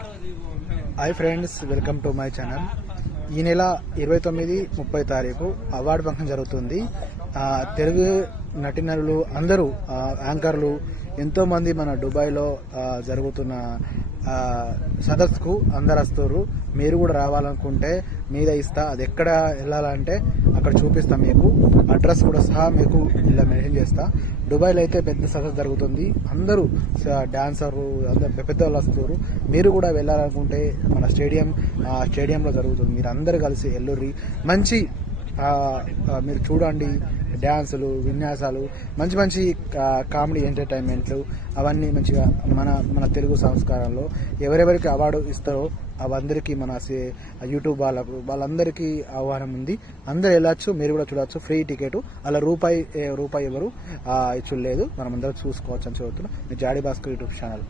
Hi friends welcome to my channel. ఈ నెల ఇరవై తొమ్మిది ముప్పై తారీఖు అవార్డు ఫంక్షన్ జరుగుతుంది. తెలుగు నటినరులు అందరూ యాంకర్లు ఎంతోమంది మన దుబాయ్లో జరుగుతున్న సదస్సుకు అందరు వస్తారు మీరు కూడా రావాలనుకుంటే మీద ఇస్తా. అది ఎక్కడ వెళ్ళాలంటే అక్కడ చూపిస్తాం మీకు. అడ్రస్ కూడా సహా మీకు ఇలా మెన్షన్ చేస్తా. దుబాయ్లో అయితే పెద్ద సదస్సు జరుగుతుంది. అందరూ డాన్సర్లు అందరు పెద్ద వాళ్ళు వస్తారు. మీరు కూడా వెళ్ళాలనుకుంటే మన స్టేడియం స్టేడియంలో జరుగుతుంది. మీరు అందరు కలిసి ఎల్లుర్రి మంచి మీరు చూడండి డ్యాన్సులు విన్యాసాలు మంచి మంచి కామెడీ ఎంటర్టైన్మెంట్లు అవన్నీ మంచిగా మన మన తెలుగు సంస్కారంలో ఎవరెవరికి అవార్డు ఇస్తారో అవందరికీ మన సే- యూట్యూబ్ వాళ్ళకు వాళ్ళందరికీ ఆహ్వానం ఉంది. అందరు వెళ్ళచ్చు మీరు కూడా చూడవచ్చు ఫ్రీ టికెట్ అలా రూపాయి రూపాయి ఎవరు చూడలేదు మనం అందరం చూసుకోవచ్చు అని చదువుతున్నాం మీ జాడీ భాస్కర్ యూట్యూబ్ ఛానల్.